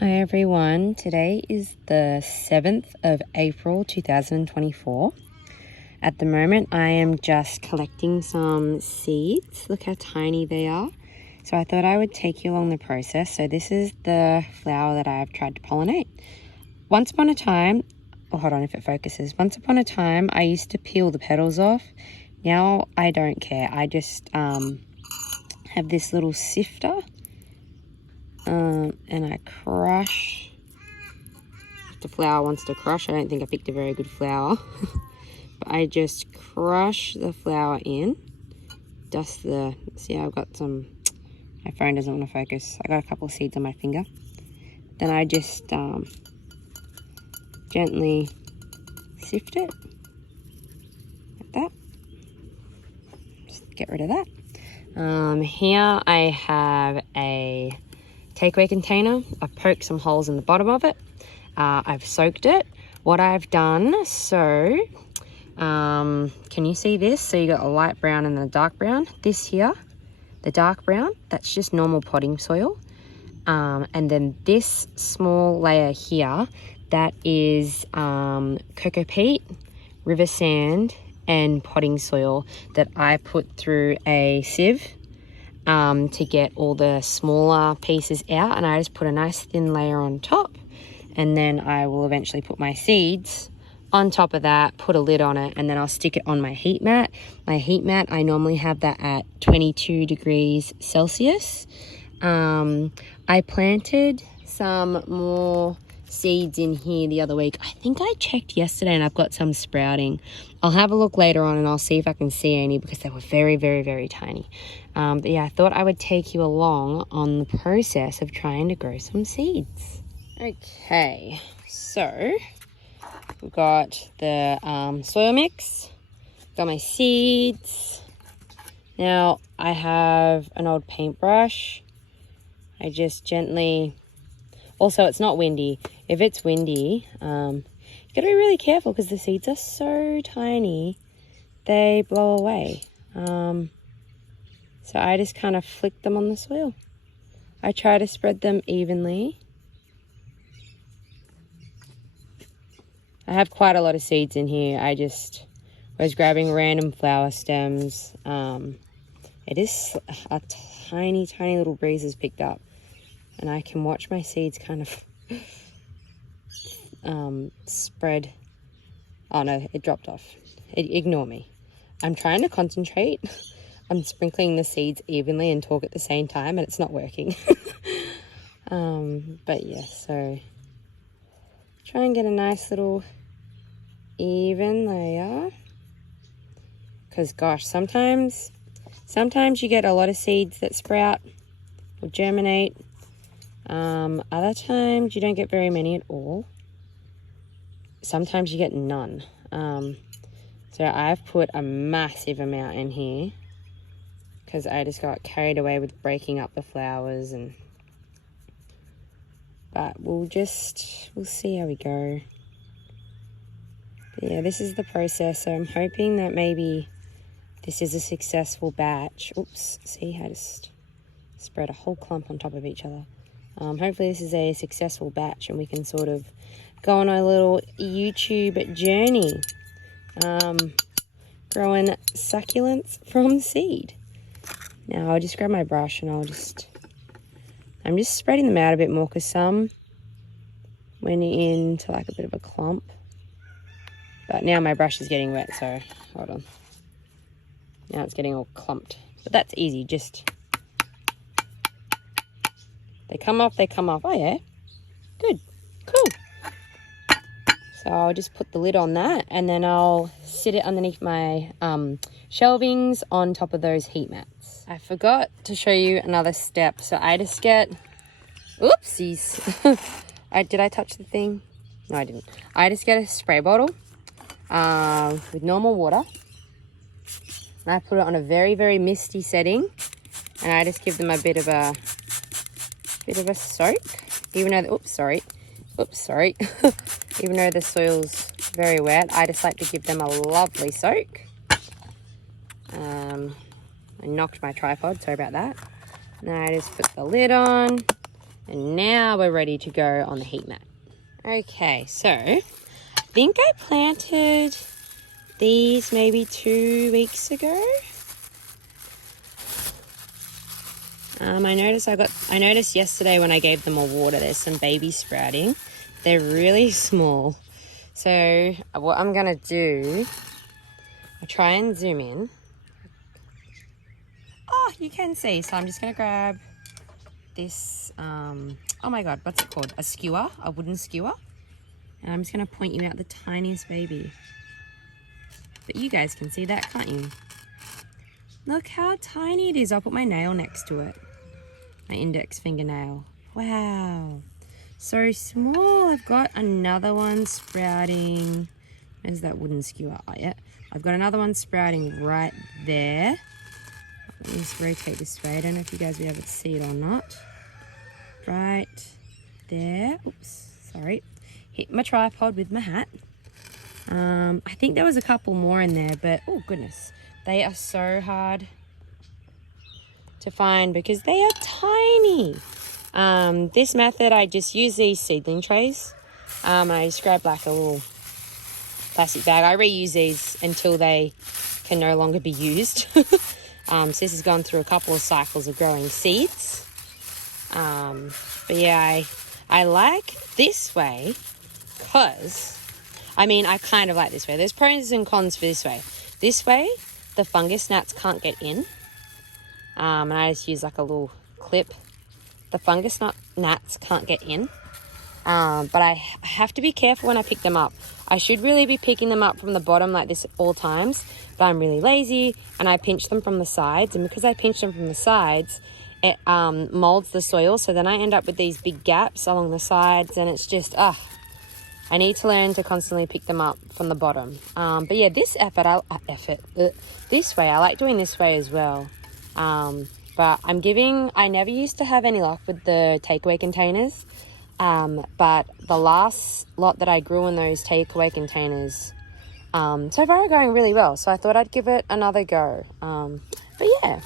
Hi everyone, today is the 7th of April 2024. At the moment I am just collecting some seeds. Look how tiny they are. So I thought I would take you along the process. So this is the flower that I've tried to pollinate. Once upon a time, hold on if it focuses. Once upon a time I used to peel the petals off. Now I don't care. I just have this little sifter. And I crush. If the flower wants to crush, I don't think I picked a very good flower. But I just crush the flower in. Dust the, see I've got some, my phone doesn't want to focus. I got a couple of seeds on my finger. Then I just gently sift it. Like that. Just get rid of that. Here I have a takeaway container. I've poked some holes in the bottom of it. I've soaked it. What I've done, so can you see this? So you got a light brown and a dark brown. This here, the dark brown, that's just normal potting soil. And then this small layer here, that is cocoa peat, river sand, and potting soil that I put through a sieve to get all the smaller pieces out, and I just put a nice thin layer on top, and then I will eventually put my seeds on top of that, put a lid on it, and then I'll stick it on my heat mat. My heat mat, I normally have that at 22 degrees Celsius. I planted some more seeds in here the other week. I think I checked yesterday and I've got some sprouting. I'll have a look later on and I'll see if I can see any because they were very, very, very tiny. But yeah, I thought I would take you along on the process of trying to grow some seeds. Okay, so we've got the soil mix, got my seeds. Now I have an old paintbrush. I just gently, also it's not windy. If it's windy, you gotta be really careful because the seeds are so tiny, they blow away. So I just kind of flick them on the soil. I try to spread them evenly. I have quite a lot of seeds in here. I just was grabbing random flower stems. It is a tiny, tiny little breeze has picked up. And I can watch my seeds kind of spread. Oh no, it dropped off. Ignore me. I'm trying to concentrate. I'm sprinkling the seeds evenly and talk at the same time, and it's not working. But yeah, so try and get a nice little even layer. Because gosh, sometimes you get a lot of seeds that sprout or germinate. Other times you don't get very many at all. Sometimes you get none. So I've put a massive amount in here because I just got carried away with breaking up the flowers, but we'll see how we go. But yeah, this is the process. So I'm hoping that maybe this is a successful batch. Oops, see how I just spread a whole clump on top of each other. Hopefully this is a successful batch and we can sort of go on a little YouTube journey, growing succulents from seed. Now I'll just grab my brush and I'm just spreading them out a bit more because some went into like a bit of a clump. But now my brush is getting wet, so hold on. Now it's getting all clumped. But that's easy, just they come off. Oh yeah, good, cool. So I'll just put the lid on that and then I'll sit it underneath my shelvings on top of those heat mats. I forgot to show you another step. So I just get, oopsies. Did I touch the thing? No, I didn't. I just get a spray bottle with normal water. And I put it on a very, very misty setting. And I just give them a bit of a soak. Even though, oops, sorry. Even though the soil's very wet, I just like to give them a lovely soak. I knocked my tripod, sorry about that. Now I just put the lid on And now we're ready to go on the heat mat. Okay, so I think I planted these maybe 2 weeks ago. I noticed yesterday when I gave them more water, there's some babies sprouting. They're really small. So what I'm gonna do, I'll try and zoom in. Oh, you can see. So I'm just gonna grab this, oh my God, what's it called? A skewer, a wooden skewer. And I'm just gonna point you out the tiniest baby. But you guys can see that, can't you? Look how tiny it is. I'll put my nail next to it. My index fingernail. Wow. So small. I've got another one sprouting. Where's that wooden skewer? Oh, yeah. I've got another one sprouting right there. Let me just rotate this way. I don't know if you guys will be able to see it or not. Right there. Oops, sorry. Hit my tripod with my hat. I think there was a couple more in there, but oh goodness. They are so hard to find because they are tiny. This method, I just use these seedling trays. I just grab like a little plastic bag. I reuse these until they can no longer be used. So this has gone through a couple of cycles of growing seeds. But yeah, I like this way because, I mean, I kind of like this way. There's pros and cons for this way. This way, the fungus gnats can't get in. And I just use like a little clip. The fungus gnats can't get in. But I have to be careful when I pick them up. I should really be picking them up from the bottom like this at all times, but I'm really lazy and I pinch them from the sides. And because I pinch them from the sides, it molds the soil. So then I end up with these big gaps along the sides and it's just, I need to learn to constantly pick them up from the bottom. But yeah, this this way, I like doing this way as well. But I never used to have any luck with the takeaway containers. But the last lot that I grew in those takeaway containers, so far are going really well. So I thought I'd give it another go. But yeah,